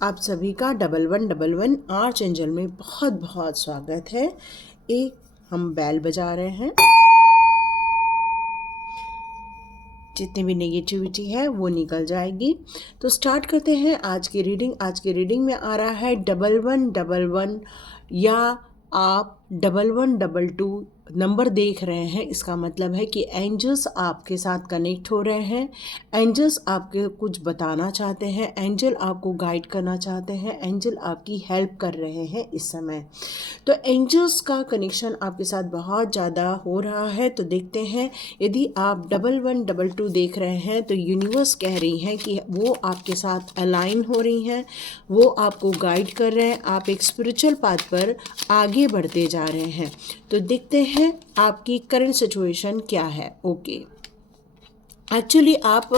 आप सभी का 1111 आर्च एंजल में बहुत बहुत स्वागत है। एक हम बेल बजा रहे हैं, जितनी भी नेगेटिविटी है वो निकल जाएगी। तो स्टार्ट करते हैं आज की रीडिंग। आज की रीडिंग में आ रहा है 1111 या आप 1122 नंबर देख रहे हैं। इसका मतलब है कि एंजल्स आपके साथ कनेक्ट हो रहे हैं। एंजल्स आपके कुछ बताना चाहते हैं, एंजल आपको गाइड करना चाहते हैं, एंजल आपकी हेल्प कर रहे हैं इस समय। तो एंजल्स का कनेक्शन आपके साथ बहुत ज़्यादा हो रहा है। तो देखते हैं, यदि आप 1122 देख रहे हैं तो यूनिवर्स कह रही हैं कि वो आपके साथ अलाइन हो रही हैं, वो आपको गाइड कर रहे हैं, आप एक स्पिरिचुअल पाथ पर आगे बढ़ते जा रहे हैं। तो देखते हैं आपकी करंट सिचुएशन क्या है। ओके, एक्चुअली आप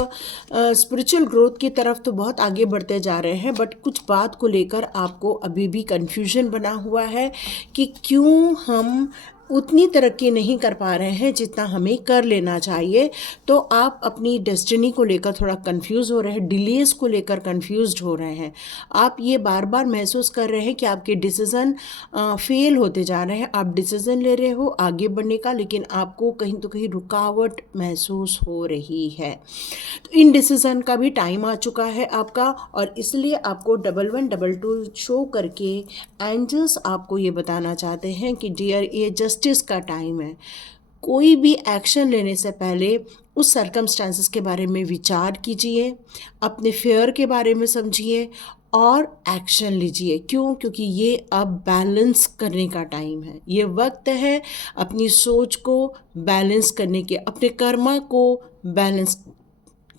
स्पिरिचुअल ग्रोथ की तरफ तो बहुत आगे बढ़ते जा रहे हैं, बट कुछ बात को लेकर आपको अभी भी कन्फ्यूजन बना हुआ है कि क्यों हम उतनी तरक्की नहीं कर पा रहे हैं जितना हमें कर लेना चाहिए। तो आप अपनी डेस्टिनी को लेकर थोड़ा कंफ्यूज हो रहे हैं, डिलेस को लेकर कंफ्यूज्ड हो रहे हैं। आप ये बार बार महसूस कर रहे हैं कि आपके डिसीज़न फेल होते जा रहे हैं। आप डिसीज़न ले रहे हो आगे बढ़ने का, लेकिन आपको कहीं तो कहीं रुकावट महसूस हो रही है। तो इन डिसीज़न का भी टाइम आ चुका है आपका, और इसलिए आपको 1122 शो करके एंजल्स आपको ये बताना चाहते हैं कि डियर, ये जस्टिस का टाइम है। कोई भी एक्शन लेने से पहले उस सर्कमस्टांसेस के बारे में विचार कीजिए, अपने फेयर के बारे में समझिए और एक्शन लीजिए। क्यों? क्योंकि ये अब बैलेंस करने का टाइम है। ये वक्त है अपनी सोच को बैलेंस करने के, अपने कर्मा को बैलेंस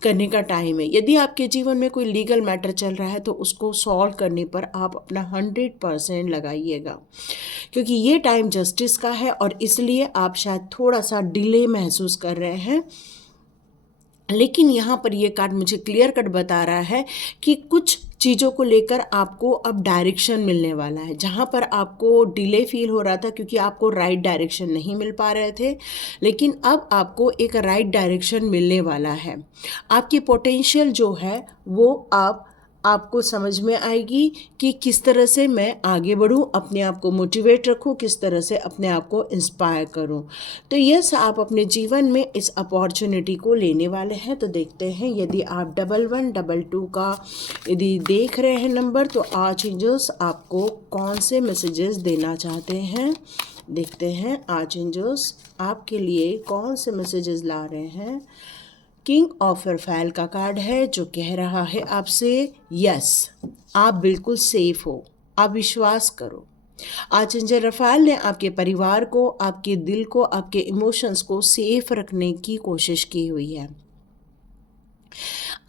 करने का टाइम है। यदि आपके जीवन में कोई लीगल मैटर चल रहा है तो उसको सॉल्व करने पर आप अपना 100% लगाइएगा, क्योंकि ये टाइम जस्टिस का है और इसलिए आप शायद थोड़ा सा डिले महसूस कर रहे हैं। लेकिन यहाँ पर ये कार्ड मुझे क्लियर कट बता रहा है कि कुछ चीज़ों को लेकर आपको अब डायरेक्शन मिलने वाला है। जहाँ पर आपको डिले फील हो रहा था क्योंकि आपको राइट डायरेक्शन नहीं मिल पा रहे थे, लेकिन अब आपको एक राइट डायरेक्शन मिलने वाला है। आपकी पोटेंशियल जो है वो आपको समझ में आएगी कि किस तरह से मैं आगे बढ़ूं, अपने आप को मोटिवेट रखूं, किस तरह से अपने आप को इंस्पायर करूं। तो यस, आप अपने जीवन में इस अपॉर्चुनिटी को लेने वाले हैं। तो देखते हैं, यदि आप 1122 का यदि देख रहे हैं नंबर, तो आर्च एंजल्स आपको कौन से मैसेजेस देना चाहते हैं। देखते हैं आर्च एंजल्स आपके लिए कौन से मैसेजेस ला रहे हैं। किंग ऑफ रफेल का कार्ड है जो कह रहा है आपसे, यस, आप बिल्कुल सेफ हो, आप विश्वास करो। आर्चएंजल रफेल ने आपके परिवार को, आपके दिल को, आपके इमोशंस को सेफ रखने की कोशिश की हुई है।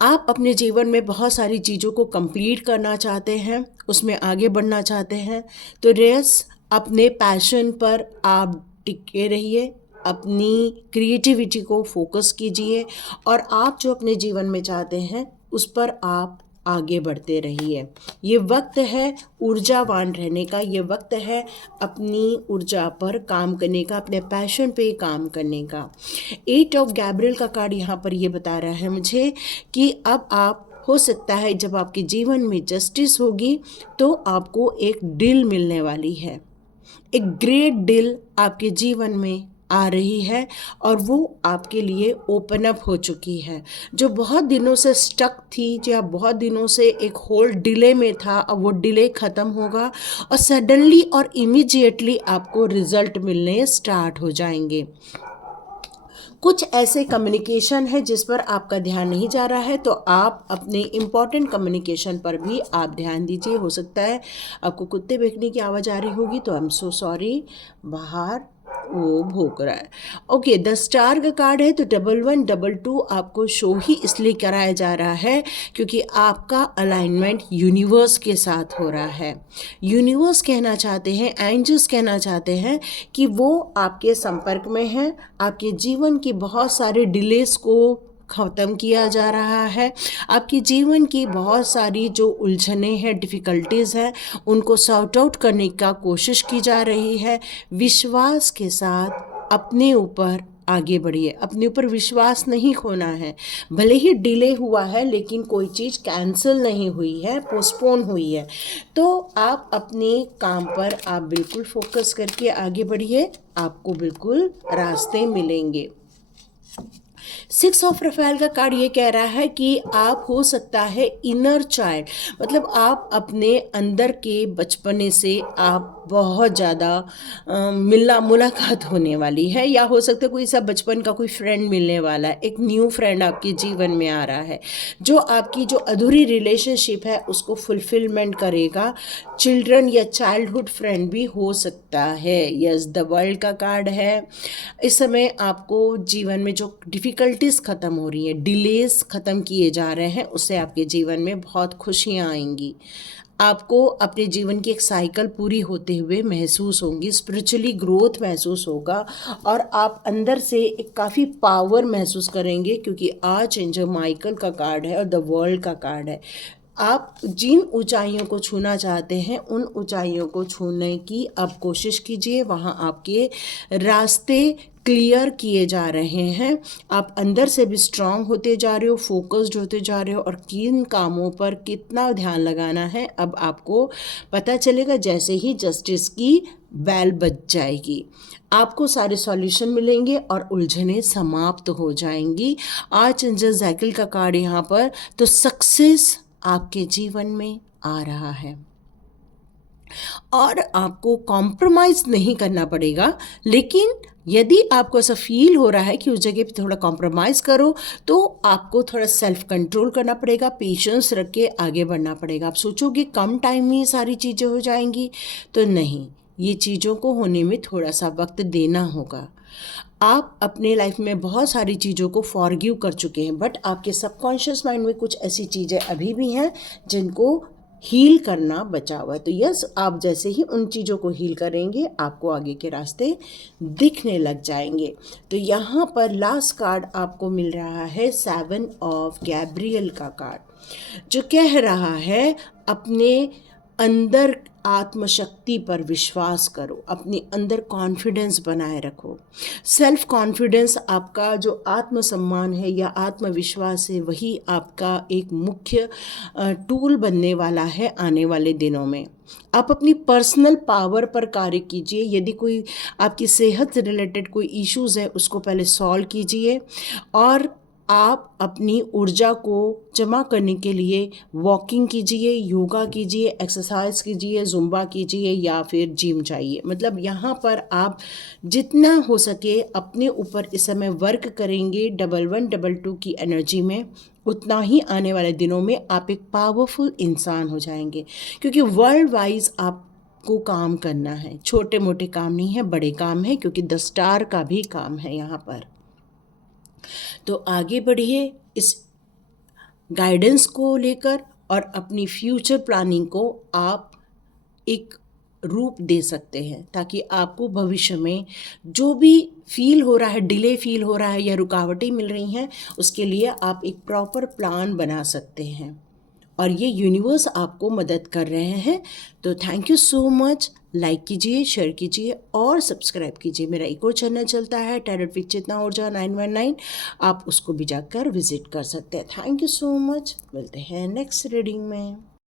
आप अपने जीवन में बहुत सारी चीज़ों को कंप्लीट करना चाहते हैं, उसमें आगे बढ़ना चाहते हैं। तो रेस, अपने पैशन पर आप टिके रहिए, अपनी क्रिएटिविटी को फोकस कीजिए और आप जो अपने जीवन में चाहते हैं उस पर आप आगे बढ़ते रहिए। ये वक्त है ऊर्जावान रहने का, ये वक्त है अपनी ऊर्जा पर काम करने का, अपने पैशन पे काम करने का। 8 ऑफ गैब्रियल का कार्ड यहाँ पर ये बता रहा है मुझे कि अब आप, हो सकता है जब आपके जीवन में जस्टिस होगी तो आपको एक डील मिलने वाली है। एक ग्रेट डील आपके जीवन में आ रही है और वो आपके लिए ओपन अप हो चुकी है। जो बहुत दिनों से स्टक थी, या बहुत दिनों से एक होल डिले में था, अब वो डिले ख़त्म होगा और सडनली और इमीडिएटली आपको रिजल्ट मिलने स्टार्ट हो जाएंगे। कुछ ऐसे कम्युनिकेशन है जिस पर आपका ध्यान नहीं जा रहा है, तो आप अपने इम्पॉर्टेंट कम्युनिकेशन पर भी आप ध्यान दीजिए। हो सकता है आपको कुत्ते भौंकने की आवाज़ आ रही होगी, तो आई एम सो सॉरी, बाहर वो भौंक रहा है। ओके, द स्टार का कार्ड है, तो 1122 आपको शो ही इसलिए कराया जा रहा है क्योंकि आपका अलाइनमेंट यूनिवर्स के साथ हो रहा है। यूनिवर्स कहना चाहते हैं, एंजल्स कहना चाहते हैं कि वो आपके संपर्क में हैं। आपके जीवन की बहुत सारे डिलेस को ख़त्म किया जा रहा है। आपके जीवन की बहुत सारी जो उलझने हैं, डिफ़िकल्टीज़ हैं, उनको सॉर्ट आउट करने का कोशिश की जा रही है। विश्वास के साथ अपने ऊपर आगे बढ़िए, अपने ऊपर विश्वास नहीं खोना है। भले ही डिले हुआ है लेकिन कोई चीज़ कैंसिल नहीं हुई है, पोस्टपोन हुई है, तो आप अपने काम पर आप बिल्कुल फोकस करके आगे बढ़िए, आपको बिल्कुल रास्ते मिलेंगे। 6 ऑफ रफेल का कार्ड ये कह रहा है कि आप हो सकता है इनर चाइल्ड, मतलब आप अपने अंदर के बचपने से आप बहुत ज़्यादा मिलना मुलाकात होने वाली है, या हो सकता है कोई सा बचपन का कोई फ्रेंड मिलने वाला है, एक न्यू फ्रेंड आपके जीवन में आ रहा है जो आपकी जो अधूरी रिलेशनशिप है उसको फुलफिलमेंट करेगा। चिल्ड्रन या चाइल्डहुड फ्रेंड भी हो सकता है। यस, द वर्ल्ड का कार्ड है। इस समय आपको जीवन में जो डिफ़िकल्टीज़ ख़त्म हो रही हैं, डिलेस ख़त्म किए जा रहे हैं, उससे आपके जीवन में बहुत खुशियाँ आएंगी। आपको अपने जीवन की एक साइकिल पूरी होते हुए महसूस होंगी, स्पिरिचुअली ग्रोथ महसूस होगा और आप अंदर से एक काफ़ी पावर महसूस करेंगे, क्योंकि आर्चएंजल माइकल का कार्ड है और द वर्ल्ड का कार्ड है। आप जिन ऊंचाइयों को छूना चाहते हैं उन ऊंचाइयों को छूने की अब कोशिश कीजिए, वहाँ आपके रास्ते क्लियर किए जा रहे हैं। आप अंदर से भी स्ट्रांग होते जा रहे हो, फोकस्ड होते जा रहे हो और किन कामों पर कितना ध्यान लगाना है अब आपको पता चलेगा जैसे ही जस्टिस की बेल बज जाएगी। आपको सारे सॉल्यूशन मिलेंगे और उलझनें समाप्त हो जाएंगी। आर्चएंजल ज़ाकियल का कार्ड यहाँ पर, तो सक्सेस आपके जीवन में आ रहा है और आपको कॉम्प्रोमाइज़ नहीं करना पड़ेगा। लेकिन यदि आपको ऐसा फील हो रहा है कि उस जगह पे थोड़ा कॉम्प्रोमाइज़ करो, तो आपको थोड़ा सेल्फ कंट्रोल करना पड़ेगा, पेशेंस रख के आगे बढ़ना पड़ेगा। आप सोचोगे कम टाइम में ये सारी चीज़ें हो जाएंगी, तो नहीं, ये चीज़ों को होने में थोड़ा सा वक्त देना होगा। आप अपने लाइफ में बहुत सारी चीज़ों को फॉरगिव कर चुके हैं, बट आपके सबकॉन्शियस माइंड में कुछ ऐसी चीज़ें अभी भी हैं जिनको हील करना बचा हुआ है। तो यस, आप जैसे ही उन चीज़ों को हील करेंगे आपको आगे के रास्ते दिखने लग जाएंगे। तो यहाँ पर लास्ट कार्ड आपको मिल रहा है 7 ऑफ गैब्रियल का कार्ड, जो कह रहा है अपने अंदर आत्मशक्ति पर विश्वास करो, अपने अंदर कॉन्फिडेंस बनाए रखो। सेल्फ कॉन्फिडेंस आपका जो आत्मसम्मान है या आत्मविश्वास है, वही आपका एक मुख्य टूल बनने वाला है आने वाले दिनों में। आप अपनी पर्सनल पावर पर कार्य कीजिए। यदि कोई आपकी सेहत से रिलेटेड कोई इश्यूज़ है उसको पहले सॉल्व कीजिए और आप अपनी ऊर्जा को जमा करने के लिए वॉकिंग कीजिए, योगा कीजिए, एक्सरसाइज कीजिए, जुम्बा कीजिए या फिर जिम जाइए। मतलब यहाँ पर आप जितना हो सके अपने ऊपर इस समय वर्क करेंगे 1122 की एनर्जी में, उतना ही आने वाले दिनों में आप एक पावरफुल इंसान हो जाएंगे। क्योंकि वर्ल्ड वाइज आपको काम करना है, छोटे मोटे काम नहीं है, बड़े काम है, क्योंकि 10 स्टार का भी काम है यहाँ पर। तो आगे बढ़िए इस गाइडेंस को लेकर और अपनी फ्यूचर प्लानिंग को आप एक रूप दे सकते हैं, ताकि आपको भविष्य में जो भी फील हो रहा है, डिले फील हो रहा है या रुकावटें मिल रही हैं, उसके लिए आप एक प्रॉपर प्लान बना सकते हैं और ये यूनिवर्स आपको मदद कर रहे हैं। तो thank you so much. Like कीजिए, शेयर कीजिए और सब्सक्राइब कीजिए। मेरा एक और चैनल चलता है टैरोट विद चेतना ऊर्जा 919, आप उसको भी जाकर विजिट कर सकते हैं। Thank you so much. मिलते हैं नेक्स्ट रीडिंग में।